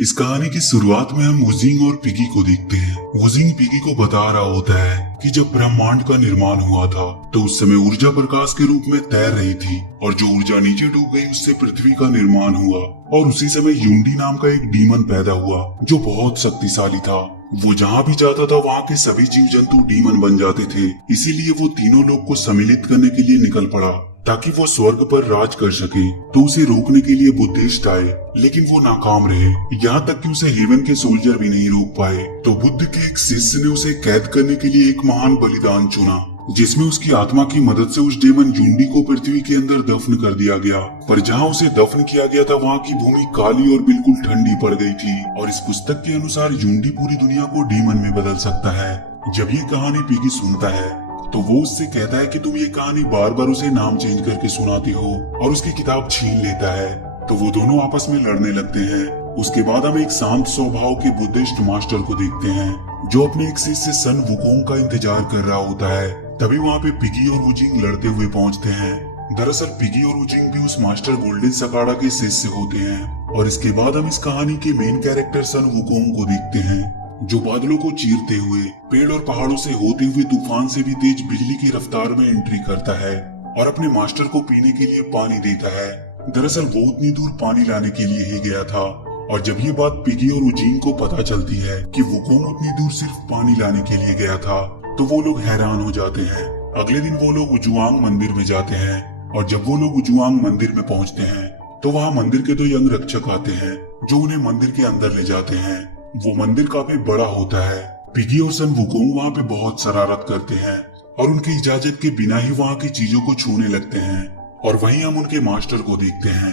इस कहानी की शुरुआत में हम वुजिंग और पिगी को देखते हैं। वुजिंग पिगी को बता रहा होता है कि जब ब्रह्मांड का निर्माण हुआ था तो उस समय ऊर्जा प्रकाश के रूप में तैर रही थी और जो ऊर्जा नीचे डूब गई उससे पृथ्वी का निर्माण हुआ। और उसी समय यूंडी नाम का एक डीमन पैदा हुआ जो बहुत शक्तिशाली था। वो जहाँ भी जाता था वहाँ के सभी जीव जंतु डीमन बन जाते थे। इसीलिए वो तीनों लोग को सम्मिलित करने के लिए निकल पड़ा ताकि वो स्वर्ग पर राज कर सके। तो उसे रोकने के लिए बुद्धिस्ट आए लेकिन वो नाकाम रहे, यहाँ तक कि उसे हेवन के सोल्जर भी नहीं रोक पाए। तो बुद्ध के एक शिष्य ने उसे कैद करने के लिए एक महान बलिदान चुना जिसमें उसकी आत्मा की मदद से उस डेमन यूंडी को पृथ्वी के अंदर दफन कर दिया गया। पर जहाँ उसे दफन किया गया था वहाँ की भूमि काली और बिल्कुल ठंडी पड़ गई थी। और इस पुस्तक के अनुसार यूंडी पूरी दुनिया को डीमन में बदल सकता है। जब ये कहानी पिगी सुनता है तो वो उससे कहता है कि तुम ये कहानी बार बार उसे नाम चेंज करके सुनाती हो और उसकी किताब छीन लेता है। तो वो दोनों आपस में लड़ने लगते हैं। उसके बाद हम एक शांत स्वभाव के बुद्धिस्ट मास्टर को देखते हैं जो अपने एक शिष्य सन वुकोंग का इंतजार कर रहा होता है। तभी वहाँ पे पिगी और वुजिंग लड़ते हुए पहुँचते हैं। दरअसल पिगी और वुजिंग भी उस मास्टर गोल्डन सकाड़ा के शिष्य होते हैं। और इसके बाद हम इस कहानी के मेन कैरेक्टर सन वुकोंग को देखते हैं जो बादलों को चीरते हुए पेड़ और पहाड़ों से होते हुए तूफान से भी तेज बिजली की रफ्तार में एंट्री करता है और अपने मास्टर को पीने के लिए पानी देता है। दरअसल वो उतनी दूर पानी लाने के लिए ही गया था। और जब ये बात पिगी और वुजिंग को पता चलती है कि वुकोंग उतनी दूर सिर्फ पानी लाने के लिए गया था तो वो लोग हैरान हो जाते हैं। अगले दिन वो लोग उजुआंग मंदिर में जाते हैं और जब वो लोग उजुआंग मंदिर में पहुंचते हैं तो वहाँ मंदिर के 2 यंग रक्षक आते हैं जो उन्हें मंदिर के अंदर ले जाते हैं। वो मंदिर काफी बड़ा होता है। पिगी और सन वुकोंग वहाँ पे बहुत शरारत करते हैं और उनकी इजाजत के बिना ही वहाँ की चीजों को छूने लगते हैं। और वहीं हम उनके मास्टर को देखते हैं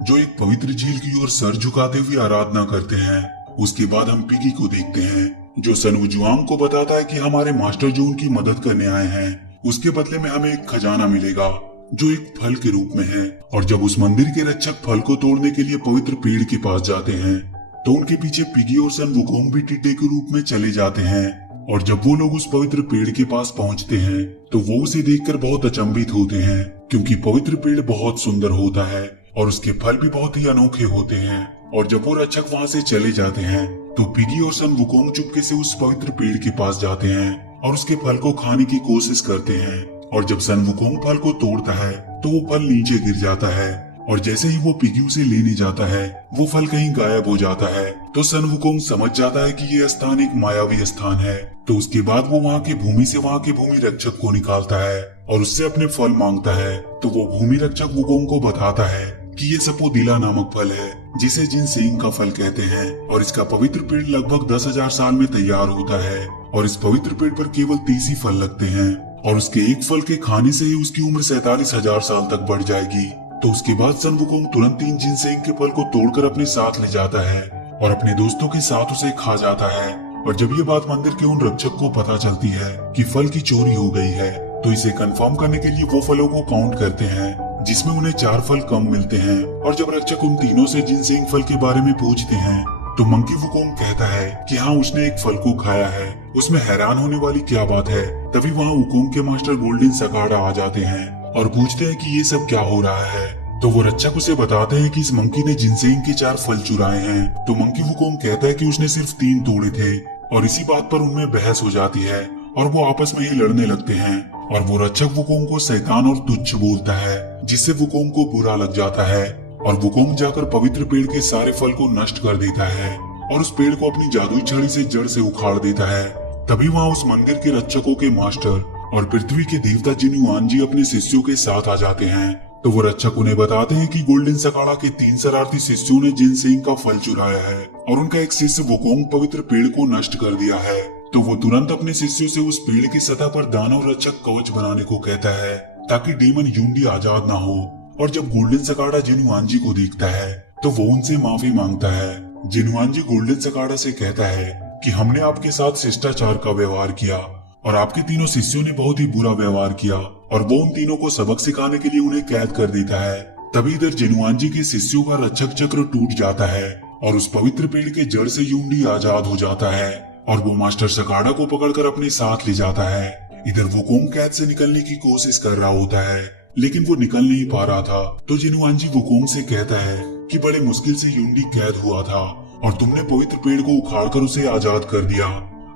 जो एक पवित्र झील की ओर सर झुकाते हुए आराधना करते हैं। उसके बाद हम पिगी को देखते हैं जो सन वुजुआंग को बताता है कि हमारे मास्टर जो उनकी मदद करने आए हैं उसके बदले में हमें एक खजाना मिलेगा जो एक फल के रूप में है। और जब उस मंदिर के रक्षक फल को तोड़ने के लिए पवित्र पेड़ के पास जाते हैं तो उनके पीछे पिगी और सन वुकोंग भी टिड्डे के रूप में चले जाते हैं। और जब वो लोग उस पवित्र पेड़ के पास पहुंचते हैं तो वो उसे देखकर बहुत अचंभित होते हैं क्योंकि पवित्र पेड़ बहुत सुंदर होता है और उसके फल भी बहुत ही अनोखे होते हैं। और जब वो रक्षक वहां से चले जाते हैं तो पिगी और सन वुकोंग चुपके से उस पवित्र पेड़ के पास जाते हैं और उसके फल को खाने की कोशिश करते हैं। और जब सन वुकोंग फल को तोड़ता है तो वो फल नीचे गिर जाता है और जैसे ही वो पिगी उसे लेने जाता है वो फल कहीं गायब हो जाता है। तो सन वुकोंग समझ जाता है कि ये स्थान एक मायावी स्थान है। तो उसके बाद वो वहाँ के भूमि से वहाँ के भूमि रक्षक को निकालता है और उससे अपने फल मांगता है। तो वो भूमि रक्षक वुकोंग को बताता है कि ये सपोदिला नामक फल है जिसे जिनसेंग का फल कहते हैं और इसका पवित्र पेड़ लगभग 10,000 साल में तैयार होता है। और इस पवित्र पेड़ पर केवल 30 ही फल लगते हैं और उसके एक फल के खाने से ही उसकी उम्र 47,000 साल तक बढ़ जाएगी। तो उसके बाद सन वुकोंग तुरंत इन जिनसेंग के फल को तोड़कर अपने साथ ले जाता है और अपने दोस्तों के साथ उसे खा जाता है। और जब ये बात मंदिर के उन रक्षक को पता चलती है कि फल की चोरी हो गई है तो इसे कंफर्म करने के लिए वो फलों को काउंट करते हैं जिसमें उन्हें 4 फल कम मिलते हैं। और जब रक्षक उन तीनों से जिनसेंग फल के बारे में पूछते हैं तो मंकी वुकोंग कहता है कि हाँ उसने एक फल को खाया है, उसमें हैरान होने वाली क्या बात है। तभी वहाँ वुकोंग के मास्टर गोल्डन सकाड़ा आ जाते हैं और पूछते हैं कि ये सब क्या हो रहा है। तो वो रक्षक उसे बताते हैं कि इस मंकी ने जिनसेंग के 4 फल चुराए हैं। तो मंकी वुकोंग कहता है कि उसने सिर्फ 3 तोड़े थे और इसी बात पर उनमें बहस हो जाती है और वो आपस में ही लड़ने लगते हैं। और वो रक्षक वुकोंग को शैतान और तुच्छ बोलता है जिससे वुकोंग को बुरा लग जाता है और वुकोंग जाकर पवित्र पेड़ के सारे फल को नष्ट कर देता है और उस पेड़ को अपनी जादुई छड़ी से जड़ से उखाड़ देता है। तभी वहाँ उस मंदिर के रक्षकों के मास्टर और पृथ्वी के देवता जिनुआन जी अपने शिष्यों के साथ आ जाते हैं। तो वो रक्षक उन्हें बताते हैं कि गोल्डन सकाड़ा के 3 शरारती शिष्यों ने जिनसेंग का फल चुराया है और उनका एक शिष्य वुकोंग पवित्र पेड़ को नष्ट कर दिया है। तो वो तुरंत अपने शिष्यों से उस पेड़ की सतह पर दानव रक्षक कवच बनाने को कहता है ताकि डीमन यूंडी आजाद ना हो। और जब गोल्डन सकाड़ा जिनुआन जी को देखता है तो वो उनसे माफी मांगता है। जिनुआन जी गोल्डन सकाड़ा से कहता है कि हमने आपके साथ शिष्टाचार का व्यवहार किया और आपके तीनों शिष्यों ने बहुत ही बुरा व्यवहार किया। और वो उन तीनों को सबक सिखाने के लिए उन्हें कैद कर देता है। तभी इधर जिनुआन जी के शिष्यों का रक्षक चक्र टूट जाता है और उस पवित्र पेड़ के जड़ से यूंडी आजाद हो जाता है और वो मास्टर सकाड़ा को पकड़कर अपने साथ ले जाता है। इधर वुकोंग कैद से निकलने की कोशिश कर रहा होता है लेकिन वो निकल नहीं पा रहा था। तो जिनुआन जी वुकोंग से कहता है कि बड़े मुश्किल से यूंडी कैद हुआ था और तुमने पवित्र पेड़ को उखाड़कर उसे आजाद कर दिया।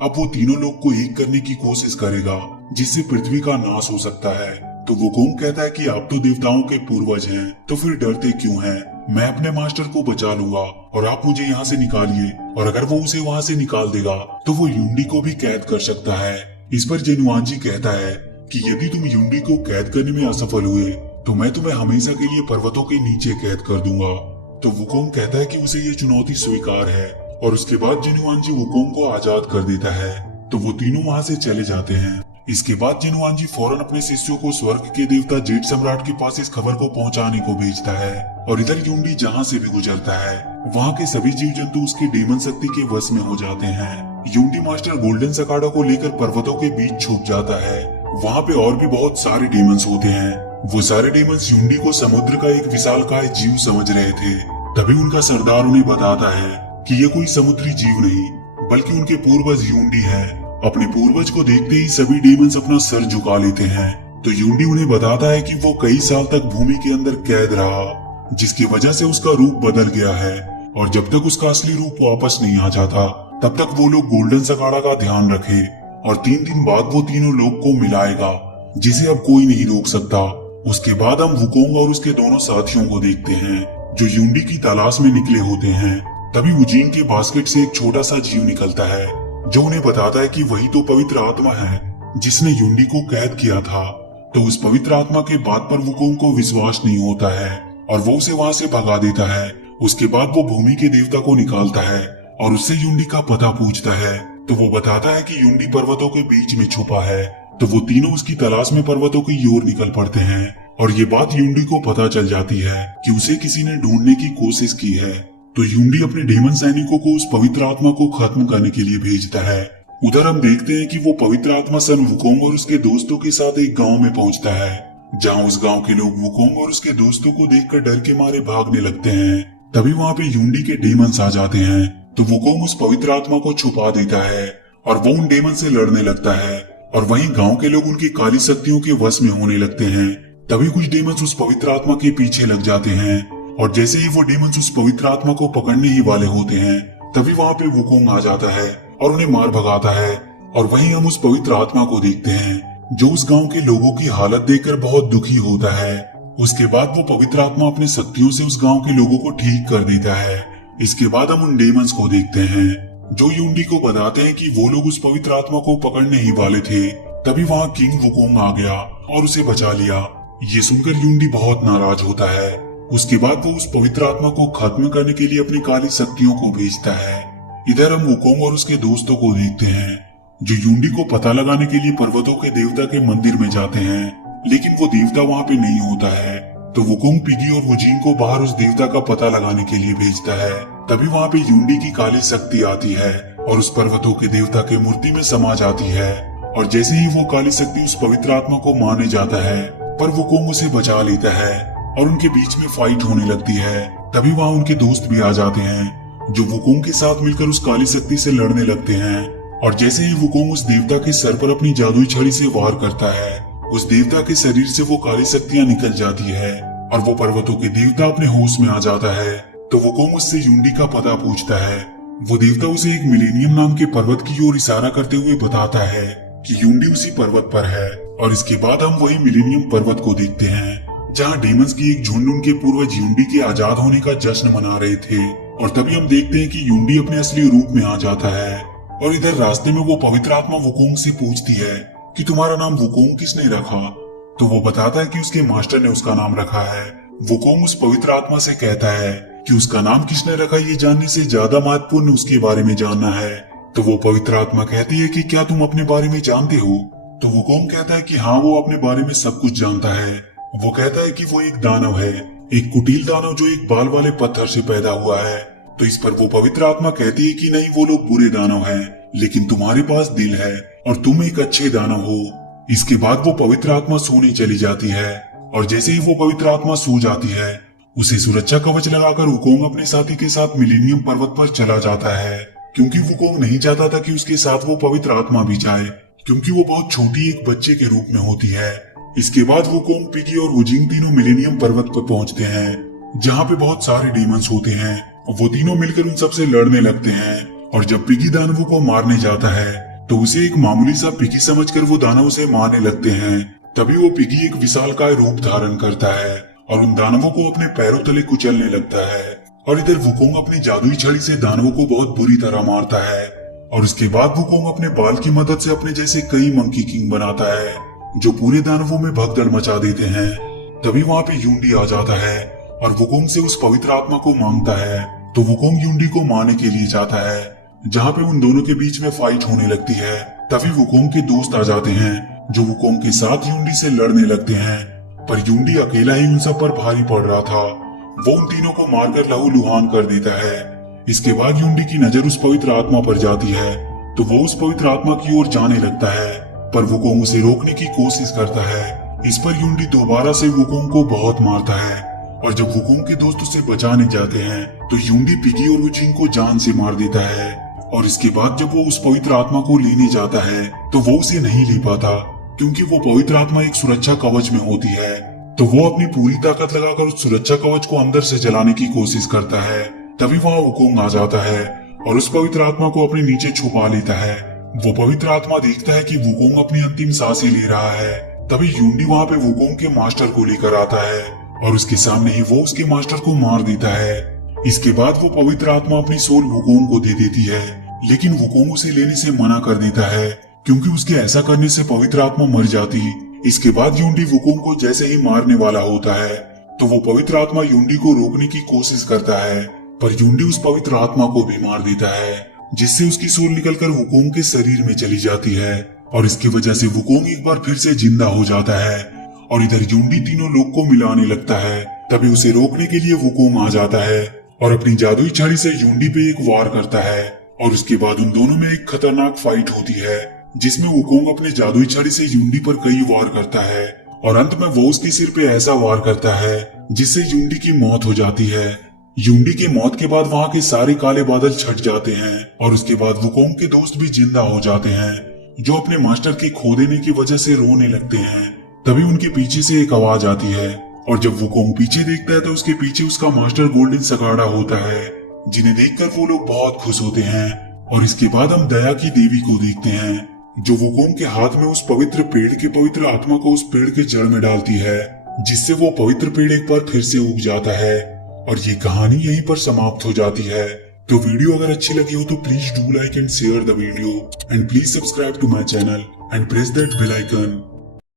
अब वो तीनों लोग को एक करने की कोशिश करेगा जिससे पृथ्वी का नाश हो सकता है। तो वुकोंग कहता है कि आप तो देवताओं के पूर्वज हैं, तो फिर डरते क्यों हैं? मैं अपने मास्टर को बचा लूंगा और आप मुझे यहाँ से निकालिए। और अगर वो उसे वहाँ से निकाल देगा तो वो युंडी को भी कैद कर सकता है। इस पर जेनुआनजी कहता है कि यदि तुम युंडी को कैद करने में असफल हुए तो मैं तुम्हें हमेशा के लिए पर्वतों के नीचे कैद कर दूंगा। तो वुकोंग कहता है कि उसे ये चुनौती स्वीकार है और उसके बाद जेनुआनजी वुकोंग को आजाद कर देता है। तो वो तीनों वहाँ से चले जाते हैं। इसके बाद जेनुआनजी फौरन अपने शिष्यों को स्वर्ग के देवता जेड सम्राट के पास इस खबर को पहुंचाने को भेजता है। और इधर युंडी जहाँ से भी गुजरता है वहाँ के सभी जीव जंतु उसकी डेमन शक्ति के वश में हो जाते हैं। युंडी मास्टर गोल्डन सकाडा को लेकर पर्वतों के बीच छुप जाता है। वहाँ पे और भी बहुत सारे डेमंस होते हैं। वो सारे डेमंस युंडी को समुद्र का एक विशालकाय जीव समझ रहे थे। तभी उनका सरदार उन्हें बताता है कि ये कोई समुद्री जीव नहीं बल्कि उनके पूर्वज युंडी है। अपने पूर्वज को देखते ही सभी डेमंस अपना सर झुका लेते हैं। तो युंडी उन्हें बताता है कि वो कई साल तक भूमि के अंदर कैद रहा, जिसकी वजह से उसका रूप बदल गया है और जब तक उसका असली रूप वापस नहीं आ जाता तब तक वो लोग गोल्डन सकाडा का ध्यान रखे और 3 दिन बाद वो तीनों लोग को मिलाएगा जिसे अब कोई नहीं रोक सकता। उसके बाद हम वुकोंग और उसके दोनों साथियों को देखते हैं जो युंडी की तलाश में निकले होते हैं। तभी वुजिंग के बास्केट से एक छोटा सा जीव निकलता है जो उन्हें बताता है कि वही तो पवित्र आत्मा है जिसने युंडी को कैद किया था। तो उस पवित्र आत्मा के बात पर वुकोंग को विश्वास नहीं होता है और वो उसे वहां से भगा देता है। उसके बाद वो भूमि के देवता को निकालता है और उससे युंडी का पता पूछता है। तो वो बताता है कि युंडी पर्वतों के बीच में छुपा है। तो वो तीनों उसकी तलाश में पर्वतों की ओर निकल पड़ते हैं और ये बात युंडी को पता चल जाती है कि उसे किसी ने ढूंढने की कोशिश की है। तो युंडी अपने डेमन सैनिकों को उस पवित्र आत्मा को खत्म करने के लिए भेजता है। उधर हम देखते हैं कि वो पवित्र आत्मा सन वुकोंग और उसके दोस्तों के साथ एक गांव में पहुंचता है, जहां उस गांव के लोग वुकोंग और उसके दोस्तों को देखकर डर के मारे भागने लगते हैं। तभी वहां पे युंडी के डेमंस आ जाते हैं। तो वुकोंग उस पवित्र आत्मा को छुपा देता है और वो उन डेमन से लड़ने लगता है और वहीं गांव के लोग उनकी काली शक्तियों के वश में होने लगते हैं। तभी कुछ डेमंस उस पवित्र आत्मा के पीछे लग जाते हैं और जैसे ही वो डेमंस उस पवित्र आत्मा को पकड़ने ही वाले होते हैं तभी वहां पे वुकोंग आ जाता है और उन्हें मार भगाता है। और वहीं हम उस पवित्र आत्मा को देखते हैं जो उस गांव के लोगों की हालत देखकर बहुत दुखी होता है। उसके बाद वो पवित्र आत्मा अपने शक्तियों से उस गांव के लोगों को ठीक कर देता है। इसके बाद हम उन डेमंस को देखते हैं जो युंडी को बताते हैं कि वो लोग उस पवित्र आत्मा को पकड़ने ही वाले थे। तभी वहाँ किंग वुकोंग आ गया और उसे बचा लिया। ये सुनकर युंडी बहुत नाराज होता है। उसके बाद वो उस पवित्र आत्मा को खत्म करने के लिए अपनी काली शक्तियों को भेजता है। इधर हम वुकोंग और उसके दोस्तों को देखते हैं जो युंडी को पता लगाने के लिए पर्वतों के देवता के मंदिर में जाते हैं, लेकिन वो देवता वहाँ पे नहीं होता है। तो वुकोंग पिगी और वुजिंग को बाहर उस देवता का पता लगाने के लिए भेजता है। तभी वहाँ पे युंडी की काली शक्ति आती है और उस पर्वतों के देवता के मूर्ति में समा जाती है। और जैसे ही वो काली शक्ति उस पवित्र आत्मा को मारने जाता है पर वुकोंग उसे बचा लेता है और उनके बीच में फाइट होने लगती है। तभी वहाँ उनके दोस्त भी आ जाते हैं जो वुकोंग के साथ मिलकर उस काली शक्ति से लड़ने लगते हैं। और जैसे ही वुकोंग उस देवता के सर पर अपनी जादुई छड़ी से वार करता है उस देवता के शरीर से वो काली शक्तियां निकल जाती है और वो पर्वतों के देवता अपने होश में आ जाता है। तो वुकोंग उससे युंडी का पता पूछता है। वो देवता उसे एक मिलेनियम नाम के पर्वत की ओर इशारा करते हुए बताता है कि युंडी उसी पर्वत पर है। और इसके बाद हम वही मिलेनियम पर्वत को देखते हैं जहाँ डेमंस की एक झुंड उनके पूर्वज युंडी के आजाद होने का जश्न मना रहे थे। और तभी हम देखते हैं कि युंडी अपने असली रूप में आ जाता है। और इधर रास्ते में वो पवित्र आत्मा वुकोंग से पूछती है कि तुम्हारा नाम वुकोंग किसने रखा? तो वो बताता है कि उसके मास्टर ने उसका नाम रखा है। वुकोंग उस पवित्र आत्मा से कहता है कि उसका नाम किसने रखा ये जानने से ज्यादा महत्वपूर्ण उसके बारे में जानना है। तो वो पवित्र आत्मा कहती है कि क्या तुम अपने बारे में जानते हो? तो वुकोंग कहता है कि हाँ, वो अपने बारे में सब कुछ जानता है। वो कहता है कि वो एक दानव है, एक कुटिल दानव जो एक बाल वाले पत्थर से पैदा हुआ है। तो इस पर वो पवित्र आत्मा कहती है कि नहीं, वो लोग बुरे दानव हैं, लेकिन तुम्हारे पास दिल है और तुम एक अच्छे दानव हो। इसके बाद वो पवित्र आत्मा सोने चली जाती है और जैसे ही वो पवित्र आत्मा सो जाती है उसे सुरक्षा कवच लगाकर वुकोंग अपने साथी के साथ मिलेनियम पर्वत पर चला जाता है, क्योंकि वुकोंग नहीं चाहता था कि उसके साथ वो पवित्र आत्मा भी जाए, क्योंकि वो बहुत छोटी एक बच्चे के रूप में होती है। इसके बाद वुकोंग, पिगी और वुजिंग तीनों मिलेनियम पर्वत पर पहुंचते हैं जहाँ पे बहुत सारे डेमंस होते हैं वो तीनों मिलकर उन सबसे लड़ने लगते हैं और जब पिगी दानवों को मारने जाता है तो उसे एक मामूली सा पिगी समझकर वो दानव उसे मारने लगते हैं। तभी वो पिगी एक विशालकाय रूप धारण करता है और उन दानवों को अपने पैरों तले कुचलने लगता है। और इधर वुकोंग अपनी जादुई छड़ी से दानवों को बहुत बुरी तरह मारता है और उसके बाद वुकोंग अपने बाल की मदद से अपने जैसे कई मंकी किंग बनाता है जो पूरे दानवों में भगदड़ मचा देते हैं। तभी वहाँ पे यूंडी आ जाता है और वुकोंग से उस पवित्र आत्मा को मांगता है। तो वुकोंग यूंडी को मारने के लिए जाता है जहाँ पे उन दोनों के बीच में फाइट होने लगती है। तभी वुकोंग के दोस्त आ जाते हैं जो वुकोंग के साथ यूंडी से लड़ने लगते हैं, पर यूंडी अकेला ही उन सब पर भारी पड़ रहा था। वो उन तीनों को मारकर लहूलुहान कर देता है। इसके बाद यूंडी की नजर उस पवित्र आत्मा पर जाती है तो वो उस पवित्र आत्मा की ओर जाने लगता है, पर वुकोंग उसे रोकने की कोशिश करता है। इस पर यूंडी दोबारा से वुकोंग को बहुत मारता है और जब वुकोंग के दोस्त उसे बचाने जाते हैं तो यूंडी पिगी और वुचिंग को जान से मार देता है। और इसके बाद जब वो उस पवित्र आत्मा को लेने जाता है तो वो उसे नहीं ले पाता क्योंकि वो पवित्र आत्मा एक सुरक्षा कवच में होती है। तो वो अपनी पूरी ताकत लगाकर उस सुरक्षा कवच को अंदर से जलाने की कोशिश करता है। तभी वहाँ वुकोंग आ जाता है और उस पवित्र आत्मा को अपने नीचे छुपा लेता है। वो पवित्र आत्मा देखता है कि वुकोंग अपनी अंतिम सांसें ले रहा है। तभी यूंडी वहाँ पे वुकोंग के मास्टर को लेकर आता है और उसके सामने ही वो उसके मास्टर को मार देता है। इसके बाद वो पवित्र आत्मा अपनी सोल वुकोंग को दे देती है, लेकिन वुकोंग उसे लेने से मना कर देता है क्योंकि उसके ऐसा करने से पवित्र आत्मा मर जाती। इसके बाद यूंडी वुकोंग को जैसे ही मारने वाला होता है तो वो पवित्र आत्मा यूंडी को रोकने की कोशिश करता है, पर यूंडी उस पवित्र आत्मा को भी मार देता है जिससे उसकी सोल निकलकर वुकोंग के शरीर में चली जाती है और इसकी वजह से वुकोंग एक बार फिर से जिंदा हो जाता है। और इधर यूंडी तीनों लोग को मिलाने लगता है। तभी उसे रोकने के लिए वुकोंग आ जाता है और अपनी जादुई छड़ी से यूंडी पे एक वार करता है और उसके बाद उन दोनों में एक खतरनाक फाइट होती है जिसमें वुकोंग अपने जादुई छड़ी से यूंडी पर कई वार करता है और अंत में वो उसके सिर पे ऐसा वार करता है जिससे यूंडी की मौत हो जाती है। यूंडी के मौत के बाद वहाँ के सारे काले बादल छट जाते हैं और उसके बाद वुकोंग के दोस्त भी जिंदा हो जाते हैं जो अपने मास्टर के खो देने की वजह से रोने लगते हैं। तभी उनके पीछे से एक आवाज आती है और जब वुकोंग पीछे देखता है तो उसके पीछे उसका मास्टर गोल्डन सगाड़ा होता है, जिन्हें देखकर वो लोग बहुत खुश होते हैं। और इसके बाद हम दया की देवी को देखते हैं जो वुकोंग के हाथ में उस पवित्र पेड़ के पवित्र आत्मा को उस पेड़ के जड़ में डालती है जिससे वो पवित्र पेड़ एक बार फिर से उग जाता है। और ये कहानी यहीं पर समाप्त हो जाती है। तो वीडियो अगर अच्छी लगी हो तो please do like and share the video and please subscribe to my channel and press that bell icon.